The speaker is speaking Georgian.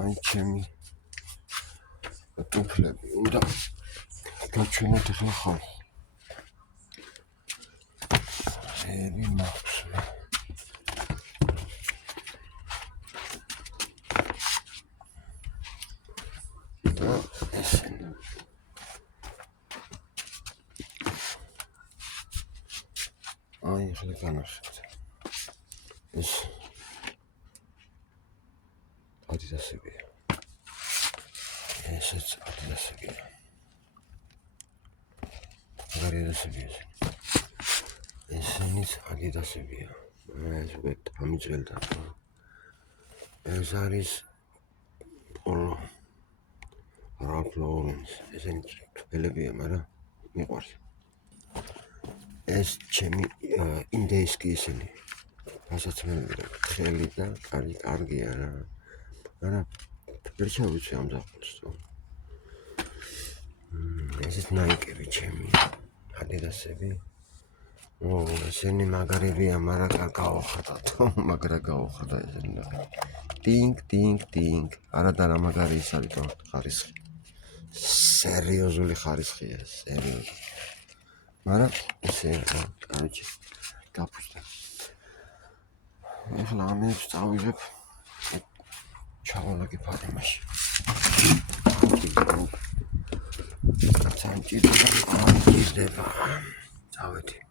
აი ჩემი ტუფლები უნდა გაჩვენოთ ახლა ხალხს. ები მაქვს. აი ახლა განახეთ. ეს ადიდასებია. ესეც ადიდასებია. მაგარი ადიდასებია. ესენიც ადიდასებია. ეს ვეთ ამიძველდა. ეს არის პოლო. Ralph Lauren. ესენი თველებია, მაგრამ მიყვარს. ეს ჩემი ინდეისკი ისინი. გასაცმელია. ხელი და კარგია რა. არა ვერ შევიცი ამ ძაღლს. ეს ნაიკები ჩემი. ადიდასები. ესენი მაგარებია, მაგრამ გაუხატათ. მაგრა გაუხატა ესენი. დინგ. არადარა მაგარი ის არის ხარისხი. სერიოზული ხარისხია, სერიოზული. მაგრამ ესე კარგი გაფუსდა. ეხლა ამებს წავიღებ ჩავალაგებ ფარიმაში. სამჭირდება. წავედი.